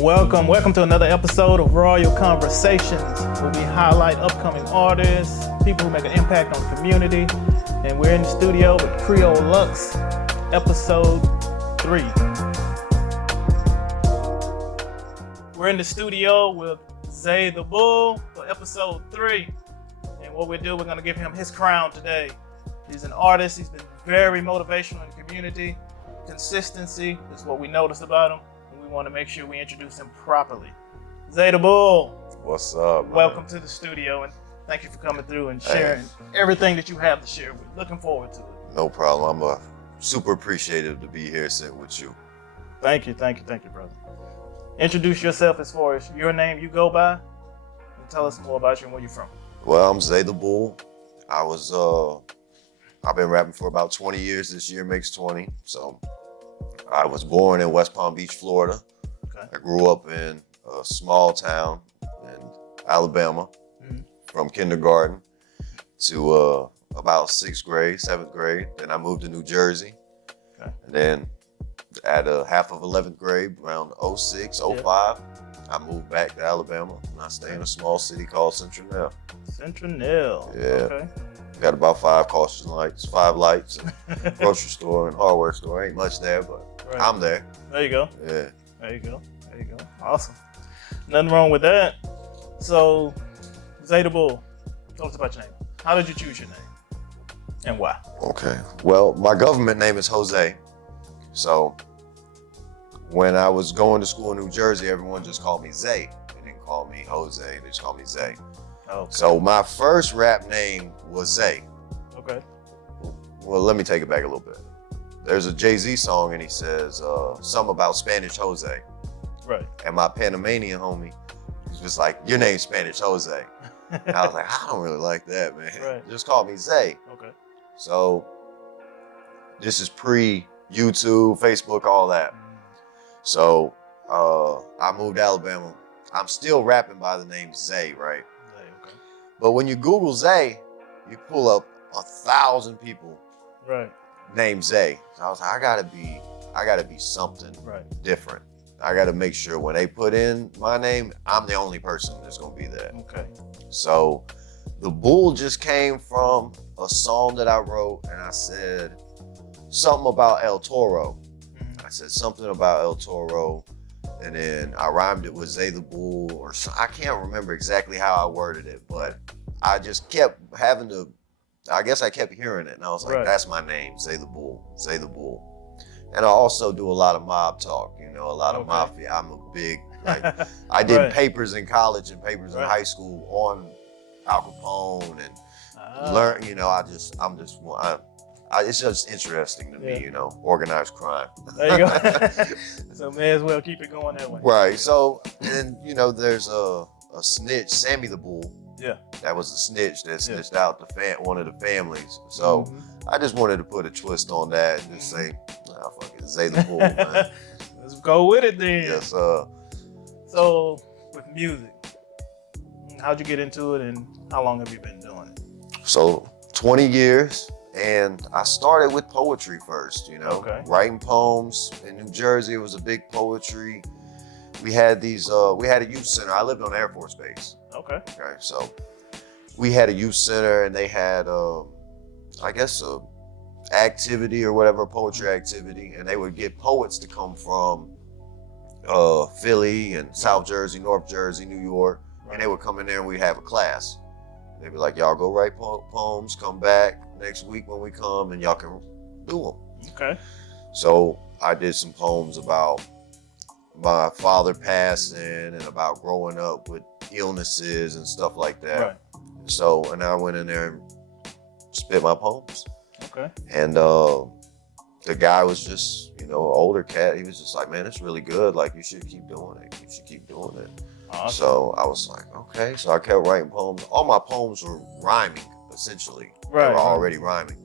Welcome to another episode of Royal Conversations, where we highlight upcoming artists, people who make an impact on the community. And we're in the studio with Creole Luxe, episode 3. We're in the studio with Zay the Bull for episode 3. And what we're going to give him his crown today. He's an artist. He's been very motivational in the community. Consistency is what we noticed about him. And we want to make sure we introduce him properly. Zay the Bull. What's up, man? Welcome to the studio, and thank you for coming through and sharing everything that you have to share. We're looking forward to it. No problem. I'm super appreciative to be here sitting with you. Thank you, brother. Introduce yourself as far as your name you go by, and tell us more about you and where you're from. Well, I'm Zay the Bull. I've been rapping for about 20 years. This year makes 20. So I was born in West Palm Beach, Florida. Okay. I grew up in a small town in Alabama from kindergarten to about 6th grade, 7th grade. Then I moved to New Jersey. Okay. And then at half of 11th grade, around 06, 05, I moved back to Alabama, and I stay in a small city called Central Nell. Central Nell. Yeah. Okay. Got about 5 caution lights, 5 lights, and grocery store and hardware store. Ain't much there, but Right. I'm there. There you go. Yeah. There you go. Awesome. Nothing wrong with that. So, Zay the Bull, tell us about your name. How did you choose your name? And why? Okay. Well, my government name is Jose. So when I was going to school in New Jersey, everyone just called me Zay. They didn't call me Jose. They just called me Zay. Okay. So my first rap name was Zay. Okay. Well, let me take it back a little bit. There's a Jay-Z song, and he says something about Spanish Jose. Right. And my Panamanian homie was just like, your name's Spanish Jose. And I was like, I don't really like that, man. Right. Just call me Zay. Okay. So this is pre-YouTube, Facebook, all that. So I moved to Alabama. I'm still rapping by the name Zay, right? Zay, okay. But when you Google Zay, you pull up 1,000 people Right. named Zay. So I was like, I gotta be something Right. different. I gotta make sure when they put in my name, I'm the only person that's gonna be there. Okay. So the Bull just came from a song that I wrote, and I said something about El Toro. I said something about El Toro, and then I rhymed it with Zay the Bull, or I can't remember exactly how I worded it, but I just kept having to, I guess I kept hearing it, and I was like, Right. That's my name, Zay the Bull, Zay the Bull. And I also do a lot of mob talk, a lot of mafia. I'm a big, I did Right. papers in college and papers in Right. high school on Al Capone and learn, it's just interesting to me, organized crime. There you go. So may as well keep it going that way. Right. So, and there's a snitch, Sammy the Bull. Yeah. That was a snitch that snitched out one of the families. So I just wanted to put a twist on that and just say, fuck it, Zay the Bull, man. Let's go with it then. Yes, So with music, how'd you get into it, and how long have you been doing it? So 20 years. And I started with poetry first, Okay. writing poems. In New Jersey, it was a big poetry. We had we had a youth center. I lived on Air Force Base. Okay. Okay, so we had a youth center, and they had, I guess, a activity or whatever, poetry activity, and they would get poets to come from Philly and South Jersey, North Jersey, New York, and they would come in there and we'd have a class. They'd be like, y'all go write poems, come back next week when we come, and y'all can do them. Okay. So I did some poems about my father passing and about growing up with illnesses and stuff like that. Right. So, and I went in there and spit my poems. Okay. And the guy was just, older cat. He was just like, man, it's really good. Like, you should keep doing it. You should keep doing it. Awesome. So I was like, okay. So I kept writing poems. All my poems were rhyming, essentially. Right. They were already rhyming.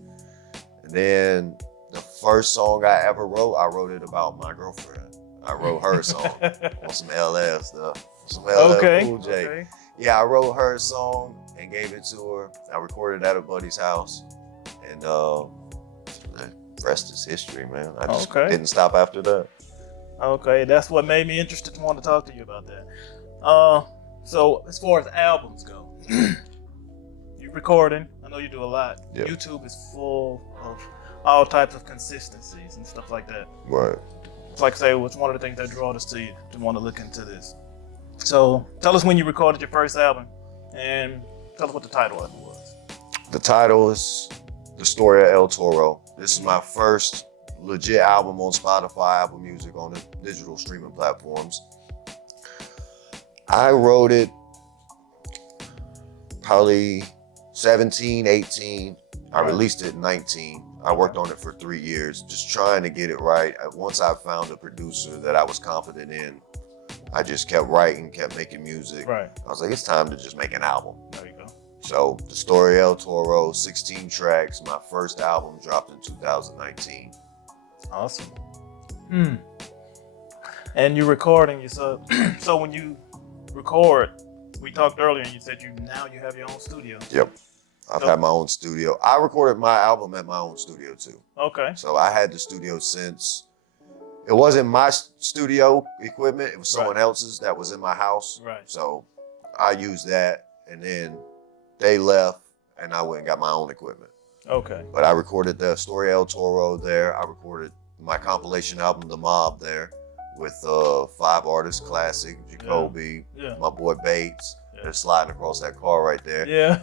And then the first song I ever wrote, I wrote it about my girlfriend. I wrote her song on some LL stuff. Some LL Cool J. Okay. Yeah, I wrote her a song and gave it to her. I recorded it at a buddy's house. And the rest is history, man. I just didn't stop after that. Okay, that's what made me interested to want to talk to you about that. So as far as albums go, you recording. I know you do a lot. Yep. YouTube is full of all types of consistencies and stuff like that. Right. It's like I say, it was one of the things that drew us to you to want to look into this. So tell us when you recorded your first album, and tell us what the title of it was. The title is The Story of El Toro. This is my first legit album on Spotify, Apple Music, on the digital streaming platforms. I wrote it probably 17, 18. I released it in 19. I worked on it for 3 years, just trying to get it right. Once I found a producer that I was confident in, I just kept writing, kept making music. Right. I was like, it's time to just make an album. There you go. So The Story of El Toro, 16 tracks. My first album dropped in 2019. Awesome. And you're recording yourself. So when you record, we talked earlier and you said you have your own studio. Yep. I've had my own studio. I recorded my album at my own studio too. Okay. So I had the studio since, it wasn't my studio equipment, it was someone else's that was in my house. Right. So I used that, and then they left and I went and got my own equipment. Okay. But I recorded The Story of El Toro there. I recorded my compilation album, The Mob, there with 5 artists, Classic, Jacoby, my boy Bates. They're sliding across that car right there. Yeah.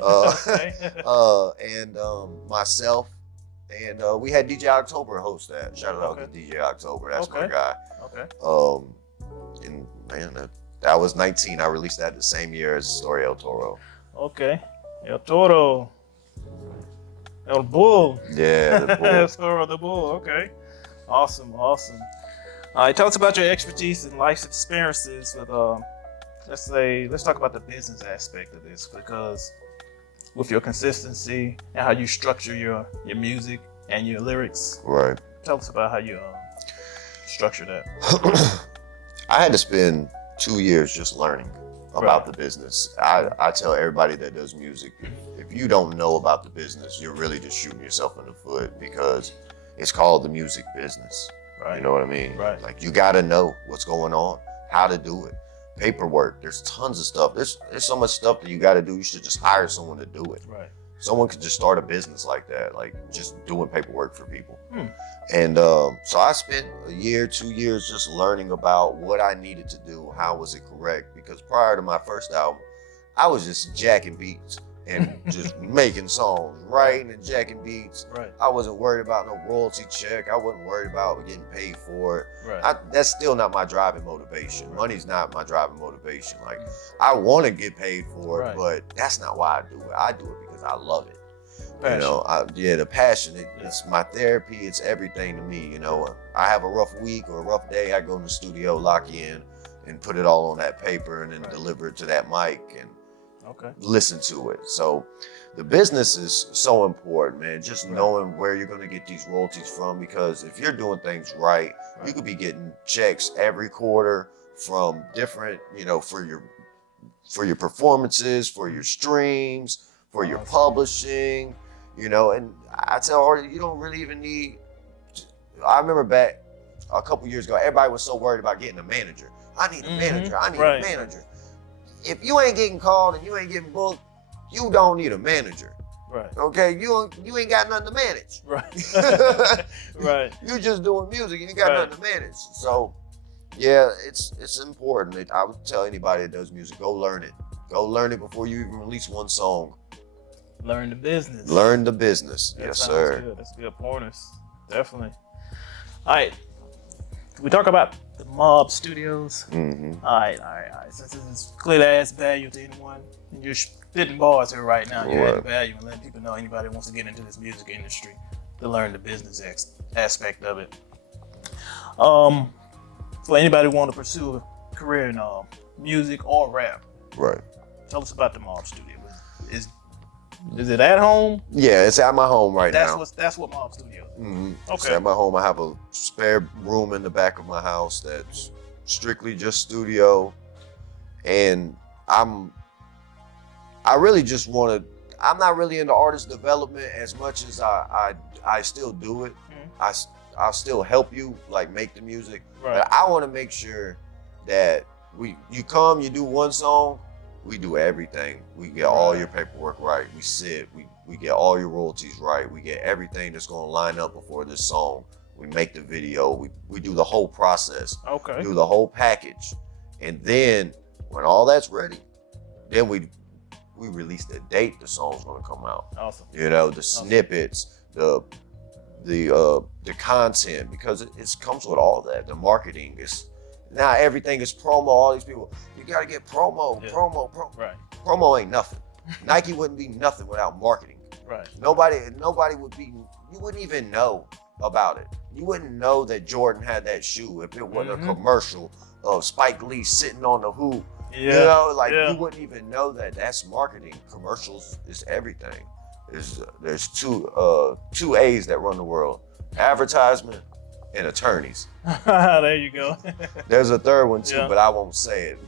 And myself, and we had DJ October host that. Shout out to DJ October. That's my guy. Okay. And man, that was 19. I released that the same year as Story El Toro. Okay. El Toro. El Bull. Yeah, the bull. El Toro, the Bull. Okay. Awesome. Awesome. Tell us about your expertise and life experiences with let's talk about the business aspect of this, because with your consistency and how you structure your music and your lyrics. Right. Tell us about how you structure that. I had to spend 2 years just learning about the business. I tell everybody that does music, if you don't know about the business, you're really just shooting yourself in the foot, because it's called the music business. Right. You know what I mean? Right. Like, you gotta know what's going on, how to do it. Paperwork, there's tons of stuff. There's so much stuff that you gotta do. You should just hire someone to do it. Right. Someone could just start a business like that, like just doing paperwork for people. And so I spent a year, 2 years just learning about what I needed to do, how was it correct, because prior to my first album, I was just jacking beats and just making songs, writing and jacking beats. Right. I wasn't worried about no royalty check. I wasn't worried about getting paid for it. Right. That's still not my driving motivation. Right. Money's not my driving motivation. Like, I want to get paid for it, but that's not why I do it. I do it because I love it. Passion. You know, the passion. It's my therapy. It's everything to me. You know, I have a rough week or a rough day, I go in the studio, lock in, and put it all on that paper, and then deliver it to that mic and listen to it. So the business is so important, man. Just knowing where you're going to get these royalties from, because if you're doing things right, you could be getting checks every quarter from different, you know, for your performances, for your streams, for your publishing, you know. And I tell artists, you don't really even need. I remember back a couple years ago, everybody was so worried about getting a manager. I need a manager. I need a manager. If you ain't getting called and you ain't getting booked, you don't need a manager. Right. Okay. You ain't got nothing to manage. Right. Right. You just doing music. You ain't got nothing to manage. So, yeah, it's important. I would tell anybody that does music, go learn it. Go learn it before you even release one song. Learn the business. Learn the business. Yes, sir. Good. That's good pointers. Definitely. All right. We talk about the Mob Studios. Mm-hmm. All right. Since this is clearly adds value to anyone, and you're spitting bars here right now, you're adding value and letting people know anybody who wants to get into this music industry to learn the business aspect of it. For anybody who want to pursue a career in music or rap, tell us about the Mob Studio. Is it at home? Yeah, it's at my home now. That's what Mob Studio is. Mm-hmm. Okay. It's at my home. I have a spare room in the back of my house that's strictly just studio, and I really just want to. I'm not really into artist development as much as I still do it. I'll still help you like make the music, Right. but I want to make sure that you come, you do one song, we do everything. We get all your paperwork right. We sit, we get all your royalties right. We get everything that's going to line up before this song. We make the video. We do the whole process. Okay. Do the whole package, and then when all that's ready, then we release the date the song's going to come out. Awesome. You know, the snippets, the content, because it comes with all that. The marketing is now everything is promo. All these people, you got to get promo. Right. Promo ain't nothing. Nike wouldn't be nothing without marketing. Right. Nobody would be. You wouldn't even know about it. You wouldn't know that Jordan had that shoe if it wasn't a commercial of Spike Lee sitting on the hoop. Yeah. You know, like you wouldn't even know that. That's marketing. Commercials is everything. There's two A's that run the world: advertisement and attorneys. There you go. There's a third one too, but I won't say it.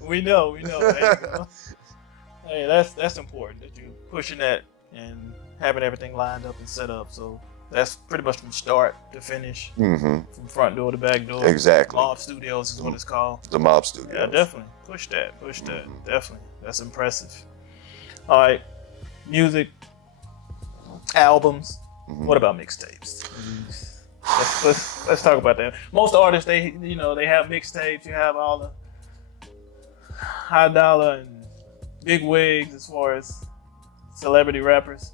We know. There you go. Hey, that's important that you pushing that and having everything lined up and set up. So that's pretty much from start to finish, from front door to back door. Exactly. Mob Studios is what it's called. The Mob Studios. Yeah, definitely. Push that. Definitely. That's impressive. All right. Music, albums. What about mixtapes? Let's talk about that. Most artists, they have mixtapes. You have all the high dollar and big wigs as far as celebrity rappers.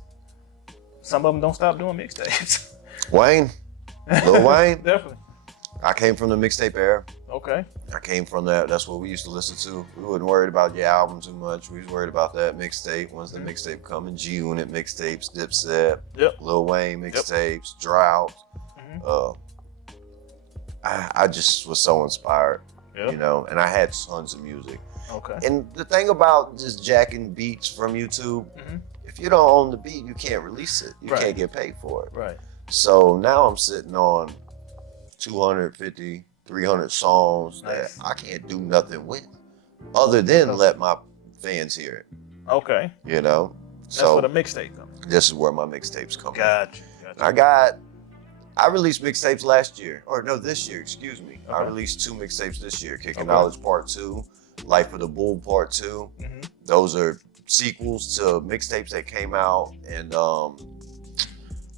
Some of them don't stop doing mixtapes. Wayne, Lil Wayne. Definitely. I came from the mixtape era. Okay. I came from that. That's what we used to listen to. We wasn't worried about your album too much. We was worried about that mixtape. Once the mixtape come in, G-Unit mixtapes, Dipset, Lil Wayne mixtapes, Drought. I just was so inspired, you know, and I had tons of music. Okay. And the thing about just jacking beats from YouTube, if you don't own the beat, you can't release it. You can't get paid for it. Right. So now I'm sitting on 250, 300 songs that I can't do nothing with other than let my fans hear it. Okay. You know? That's where the mixtape comes. This is where my mixtapes come Gotcha. I released mixtapes this year, excuse me. Okay. I released 2 mixtapes this year, Kicking Knowledge Part 2, Life of the Bull Part 2. Those are sequels to mixtapes that came out in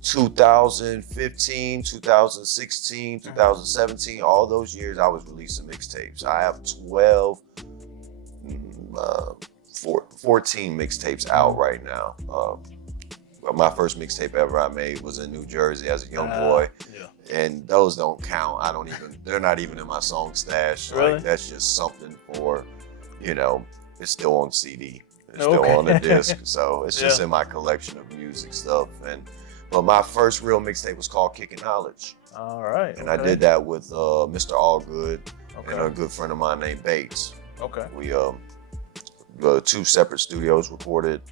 2015, 2016, 2017, all those years I was releasing mixtapes. I have 14 mixtapes out right now. My first mixtape ever I made was in New Jersey as a young boy. And those don't count. They're not even in my song stash. Really? Like, that's just something for, it's still on CD. It's still on the disc. So it's just in my collection of music stuff. But my first real mixtape was called Kicking Knowledge. All right. And I did that with Mr. Allgood and a good friend of mine named Bates. Okay. We 2 separate studios recorded.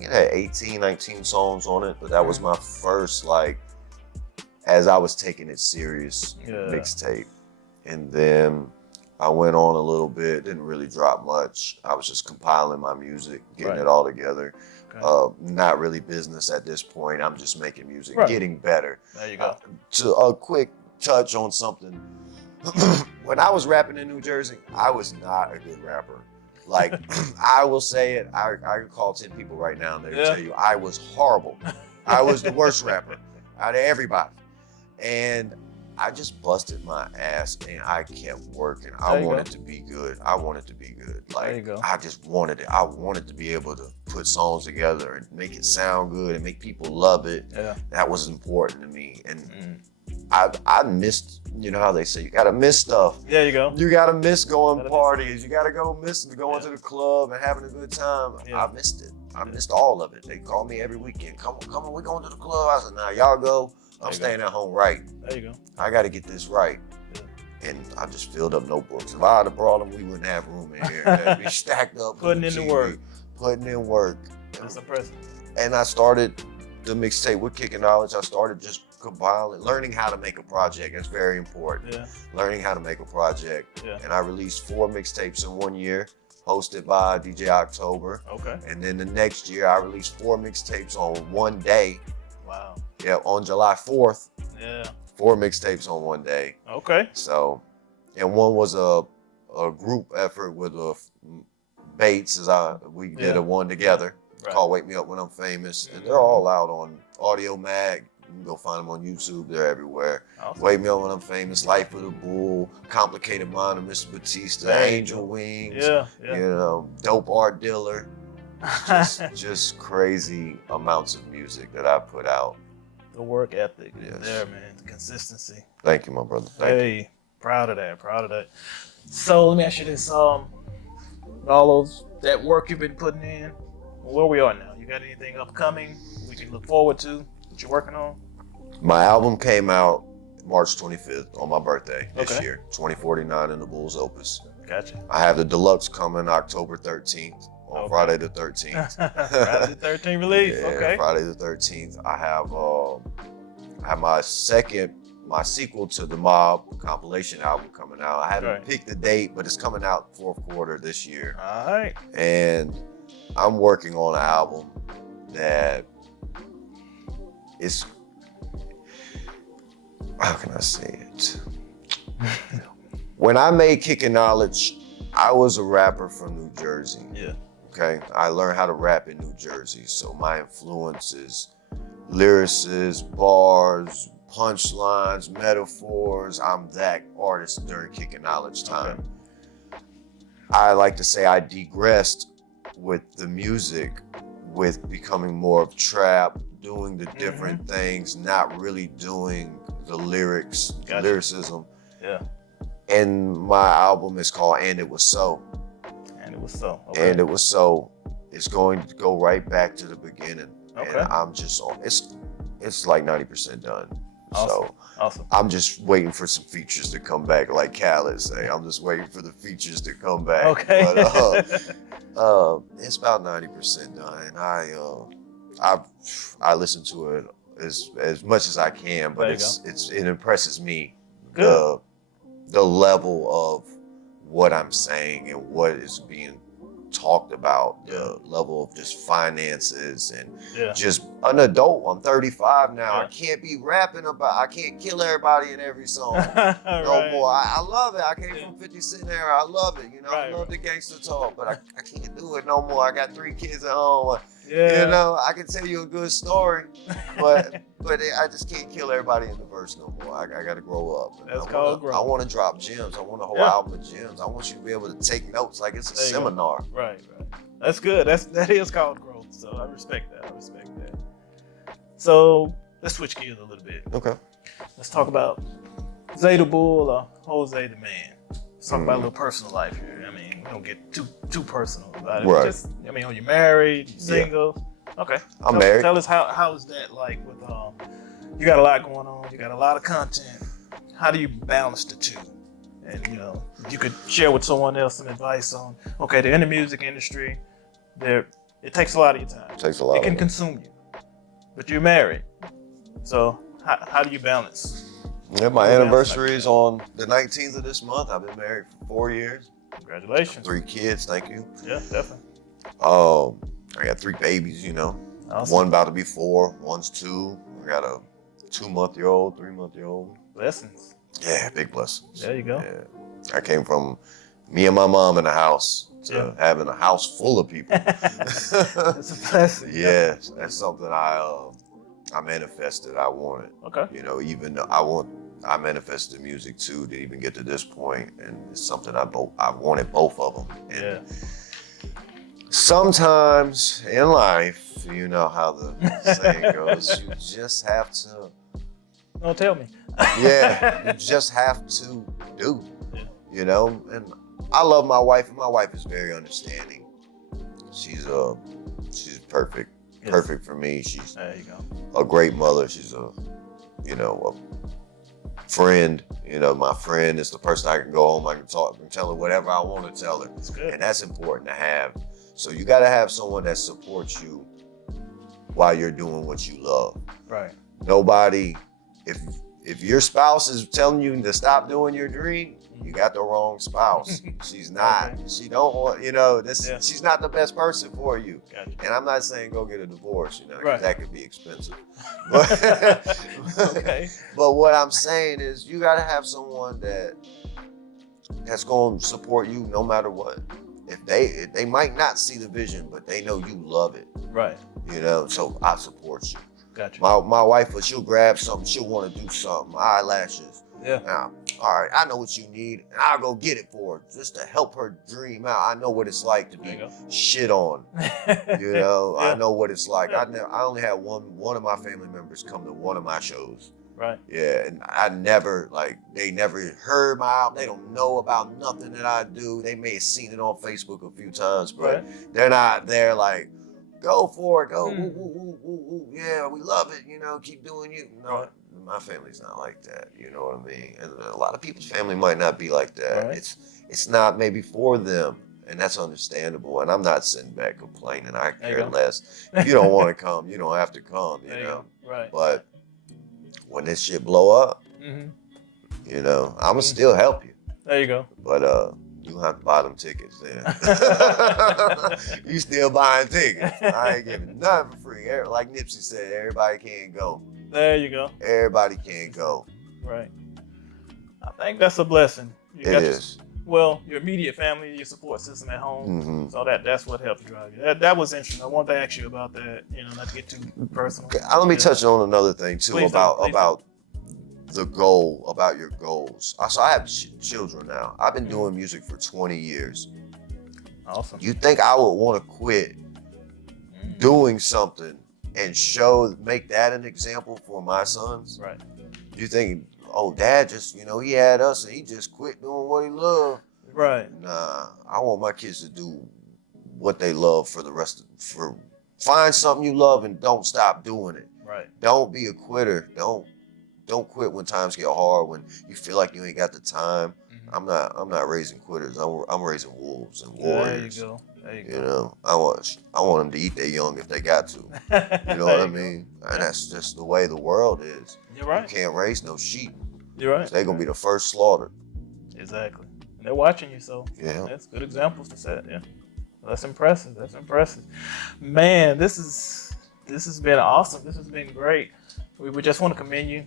It had 18, 19 songs on it, but that was my first, as I was taking it serious, mixtape. And then I went on a little bit, didn't really drop much. I was just compiling my music, getting it all together. Okay. Not really business at this point. I'm just making music, getting better. There you go. To a quick touch on something. When I was rapping in New Jersey, I was not a good rapper. I will say it, I could call 10 people right now and they'll tell you I was horrible. I was the worst rapper out of everybody. And I just busted my ass and I kept working. I wanted to be good. I just wanted it. I wanted to be able to put songs together and make it sound good and make people love it. Yeah. That was important to me. And I missed, you know how they say, you gotta miss stuff. There you go. You gotta miss going parties. You gotta miss going to the club and having a good time. I missed it. I missed all of it. They called me every weekend. Come on, we're going to the club. I said, nah, y'all go. I'm staying at home right. There you go. I gotta get this right. Yeah. And I just filled up notebooks. If I had a problem, we wouldn't have room in here. They'd be stacked up. Putting in the work. Putting in work. That's impressive. And I started the mixtape with Kicking Knowledge. I started just compiling, learning how to make a project. That's very important. Yeah. Learning how to make a project. Yeah. And I released 4 mixtapes in 1 year, hosted by DJ October. Okay. And then the next year, I released 4 mixtapes on one day. Wow. Yeah, on July 4th. Yeah. 4 mixtapes on one day. Okay. So, and one was a group effort with Bates. We did a one together called "Wake Me Up When I'm Famous," and they're all out on Audio Mag. You can go find them on YouTube. They're everywhere. Awesome. "Wake Me Up When I'm Famous," "Life of the Bull," "Complicated Mind" of Mr. Bautista, "Angel Wings." Yeah. You know, "Dope Art Dealer." Just crazy amounts of music that I put out. The work ethic is there, man. The consistency. Thank you, my brother. Thank you. Proud of that. Proud of that. So let me ask you this: all that work you've been putting in, where we are now? You got anything upcoming we can look forward to that you're working on? My album came out March 25th on my birthday this year. 2049 in the Bulls Opus. Gotcha. I have the deluxe coming October 13th. On Friday the 13th. Friday the 13th release. Yeah, Friday the 13th. I have my sequel to the Mob compilation album coming out. I haven't picked the date, but it's coming out 4th quarter this year. All right. And I'm working on an album that is, how can I say it? When I made Kickin' Knowledge, I was a rapper from New Jersey. Yeah. Okay, I learned how to rap in New Jersey, so my influences, lyricists, bars, punchlines, metaphors, I'm that artist during Kickin' Knowledge time. I like to say I digressed with the music, with becoming more of trap, doing the different things, not really doing the lyricism. Yeah. And my album is called And It Was So. And It Was So. Okay. And It Was So. It's going to go right back to the beginning. Okay. And I'm just on, it's like 90% done. Awesome. So I'm just waiting for some features to come back, like Khaled say. I'm just waiting for the features to come back. Okay. But it's about 90% done. And I listen to it as much as I can, but it impresses me. Good. The level of what I'm saying and what is being talked about, the level of just finances and just an adult. I'm 35 now. I can't be rapping about, I can't kill everybody in every song no more. I love it. I came from 50 Cent era. I love it. You know, I love the gangster talk, but I can't do it no more. I got 3 kids at home. You know, I can tell you a good story, but I just can't kill everybody in the verse no more. I got to grow up. That's called growth. I want to drop gems. I want a whole album of gems. I want you to be able to take notes like it's a seminar. Right. That's good. That is called growth. So I respect that. So let's switch gears a little bit. Okay. Let's talk about Zay the Bull or Jose the Man. Let's talk about a little personal life here. I mean, we don't get too personal about it. Right. Just, I mean, are you married? You single? Yeah. Okay. I'm married. Tell us how is that like with you got a lot going on, you got a lot of content. How do you balance the two? And you know, if you could share with someone else some advice on, okay, they're in the music industry, it takes a lot of your time. It takes a lot. It can consume you. But you're married. So how do you balance? Yeah, my anniversary is on the 19th of this month. I've been married for 4 years. Congratulations. 3 kids, thank you. Yeah, definitely. I got 3 babies, you know. Awesome. One about to be 4, one's 2. I got a 2-month-old, 3-month-old. Blessings. Yeah, big blessings. There you go. Yeah. I came from me and my mom in a house to having a house full of people. It's a blessing. Yeah, that's something I manifested. I wanted. Okay. You know, even though I manifested music too to even get to this point, and it's something I wanted both of them. And sometimes in life, you know how the saying goes, you just have to. Don't tell me. Yeah, you just have to do. Yeah. You know, and I love my wife, and my wife is very understanding. She's perfect. Yes. Perfect for me. She's there you go. A great mother. She's a friend. You know, my friend is the person I can go home, I can talk, and tell her whatever I want to tell her. That's good. And that's important to have. So you got to have someone that supports you while you're doing what you love. Right. Nobody, if your spouse is telling you to stop doing your dream, you got the wrong spouse. She's not. Okay. She don't want, you know, this. Yeah. She's not the best person for you. Gotcha. And I'm not saying go get a divorce, you know, 'cause Right. that could be expensive. But, Okay. but what I'm saying is you got to have someone that's going to support you no matter what. If they might not see the vision, but they know you love it. Right. You know, so I support you. Gotcha. My wife, she'll grab something, she'll want to do something, eyelashes. Yeah. Now, all right, I know what you need, and I'll go get it for her just to help her dream out. I know what it's like to be shit on. You know, Yeah. I know what it's like. I only had one of my family members come to one of my shows. Right. Yeah, and I never, they never heard my album. They don't know about nothing that I do. They may have seen it on Facebook a few times, but they're not there like, go for it, go, woo, woo, woo, woo, woo. Yeah, we love it, you know, keep doing you. No, my family's not like that, you know what I mean? And a lot of people's family might not be like that. Right. It's not maybe for them, and that's understandable. And I'm not sitting back complaining. I care less. If you don't want to come, you don't have to come, you know? Right. But when this shit blow up, you know, I'ma still help you. There you go. But you have to buy them tickets then. You still buying tickets. I ain't giving nothing for free. Like Nipsey said, everybody can't go. There you go. Everybody can't go. Right. I think that's a blessing. It is. Well, your immediate family, your support system at home. So that's what helped drive you. That was interesting. I wanted to ask you about that, you know, not to get too personal. Okay, let me touch on another thing too. Please about the goal, about your goals. So I have children now. I've been doing music for 20 years. Awesome. You think I would want to quit doing something and make that an example for my sons? Right. You think, oh, dad just, you know, he had us and he just quit doing what he loved. Right. Nah, I want my kids to do what they love for the rest of, find something you love and don't stop doing it. Right. Don't be a quitter. Don't quit when times get hard, when you feel like you ain't got the time. I'm not raising quitters. I'm raising wolves and warriors. There you go. There you go. You know, I want them to eat their young if they got to. You know what I mean? And that's just the way the world is. You're right. You can't raise no sheep. You're right. They're gonna be the first slaughtered. Exactly. And they're watching you, so that's good examples to set. Yeah. That's impressive. That's impressive. Man, this has been awesome. This has been great. We just want to commend you,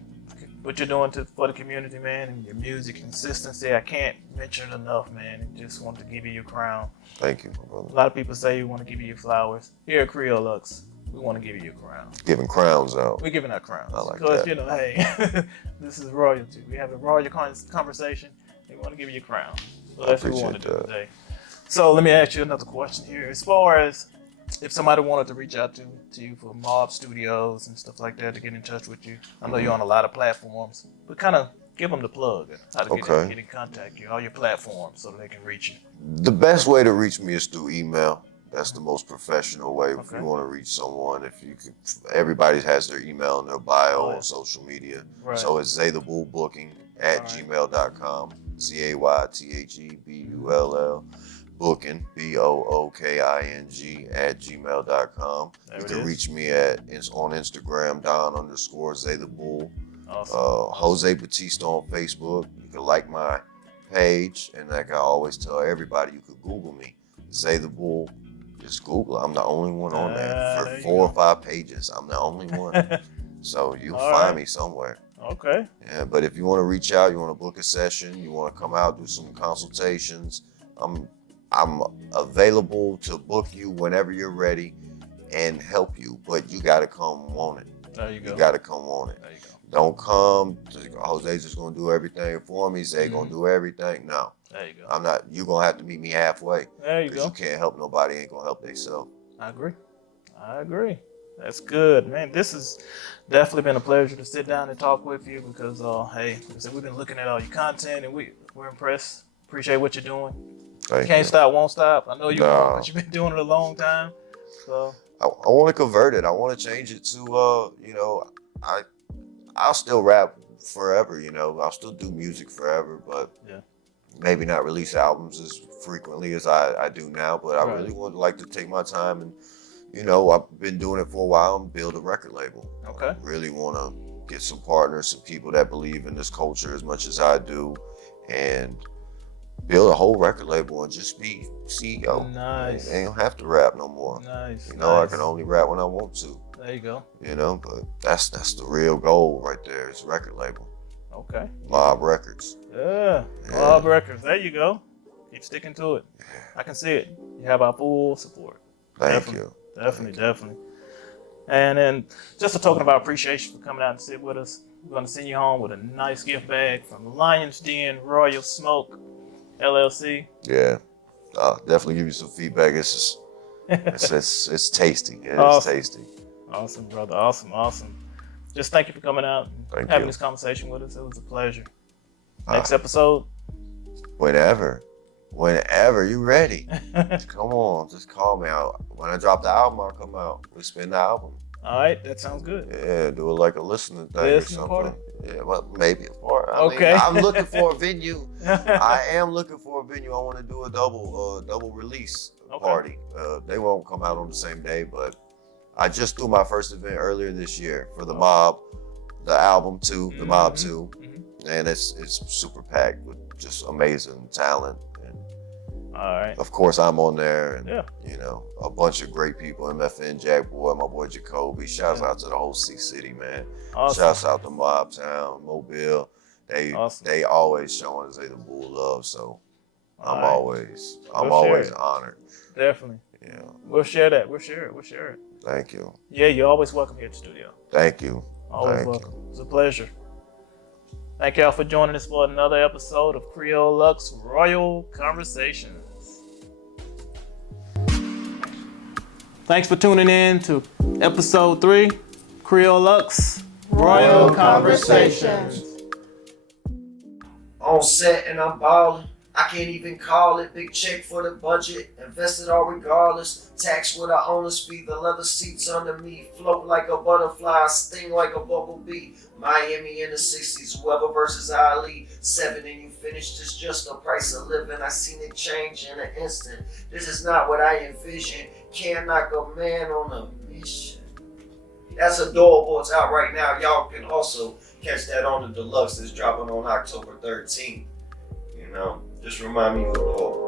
what you're doing for the community, man, and your music consistency. I can't mention it enough, man. And just want to give you your crown. Thank you, my brother. A lot of people say you want to give you your flowers. Here at Creole Luxe, we want to give you your crown. Giving crowns out. We're giving out crowns. I like because, that. you know, hey, this is royalty. We have a royal conversation. We want to give you a crown. So that's what we want to do today. So let me ask you another question here. As far as if somebody wanted to reach out to you for Mob Studios and stuff like that, to get in touch with you, I know you're on a lot of platforms, but kind of give them the plug, how to get in contact you, all your platforms, so that they can reach you. The best way to reach me is through email. That's the most professional way if Okay. you want to reach someone. If you can, everybody has their email in their bio on social media. Right. So it's zaythebullbooking at gmail.com. ZAYTHEBULL booking BOOKING at gmail.com. You can reach me on Instagram Don_ZayTheBull. Awesome. Jose Bautista on Facebook. You can like my page, and like I always tell everybody, you could Google me, Zay the Bull. Just Google. I'm the only one on there for 4 or 5 pages. I'm the only one. So you'll find me somewhere. Okay. Yeah, but if you want to reach out, you want to book a session, you want to come out, do some consultations, I'm available to book you whenever you're ready and help you. But you got to come on it. There you go. You got to come on it. There you go. Don't come, Jose's just going to do everything for me. Zay going to do everything. No. There you go. I'm not. You're going to have to meet me halfway. There you go. You can't help nobody. Ain't going to help themselves. I agree. That's good, man. This has definitely been a pleasure to sit down and talk with you because, hey, like I said, we've been looking at all your content and we're impressed. Appreciate what you're doing. Can't stop, won't stop. I know you won't, but you've been doing it a long time. So I want to convert it. I want to change it to, you know, I'll still rap forever. You know, I'll still do music forever, but maybe not release albums as frequently as I do now. But I really would like to take my time and, you know, I've been doing it for a while and build a record label. Okay. I really want to get some partners, some people that believe in this culture as much as I do, and build a whole record label and just be CEO. Nice. I don't have to rap no more. Nice. You know, nice. I can only rap when I want to. There you go. You know, but that's the real goal right there. Is record label. Okay. Mob Records. Yeah. Mob Records. There you go. Keep sticking to it. I can see it. You have our full support. Thank you. Definitely. And then just a token of our appreciation for coming out and sit with us. We're going to send you home with a nice gift bag from Lion's Den Royal Smoke LLC. Yeah. I'll definitely give you some feedback. It's it's tasty. It's awesome. tasty. Awesome, brother. Awesome. Just thank you for coming out and having this conversation with us. It was a pleasure. Next episode? Whenever you ready. Come on, just call me out. When I drop the album, I'll come out. We spin the album. All right, that sounds good. Yeah, do it like a listening thing or something. Party? Yeah, well, maybe a part. I mean, I'm looking for a venue. I am looking for a venue. I want to do a double release party. They won't come out on the same day, but I just threw my first event earlier this year for the Mob, the album 2, the Mob 2, and it's super packed with just amazing talent. All right. Of course, I'm on there, and you know, a bunch of great people. MFN, Jack Boy, my boy Jacoby. Shouts out to the whole C-City, man. Awesome. Shouts out to Mob Town, Mobile. They always showing Zay the Bull love, so I'm always honored. Definitely. Yeah. We'll share that. We'll share it. Thank you. Yeah, you're always welcome here at the studio. Thank you. Always welcome. It's a pleasure. Thank y'all for joining us for another episode of Creole Luxe Royal Conversations. Thanks for tuning in to episode 3, Creole Luxe Royal Conversations. On set and I'm ballin'. I can't even call it. Big check for the budget. Invested all regardless. Tax with the owner's fee. The leather seats under me. Float like a butterfly. Sting like a bumblebee. Miami in the 60s. Whoever versus Ali. 7 and you finished. It's just the price of living. I seen it change in an instant. This is not what I envisioned. Can't knock a man on a mission. That's adorable. It's out right now. Y'all can also catch that on the deluxe that's dropping on October 13th. You know, just remind me of the poem.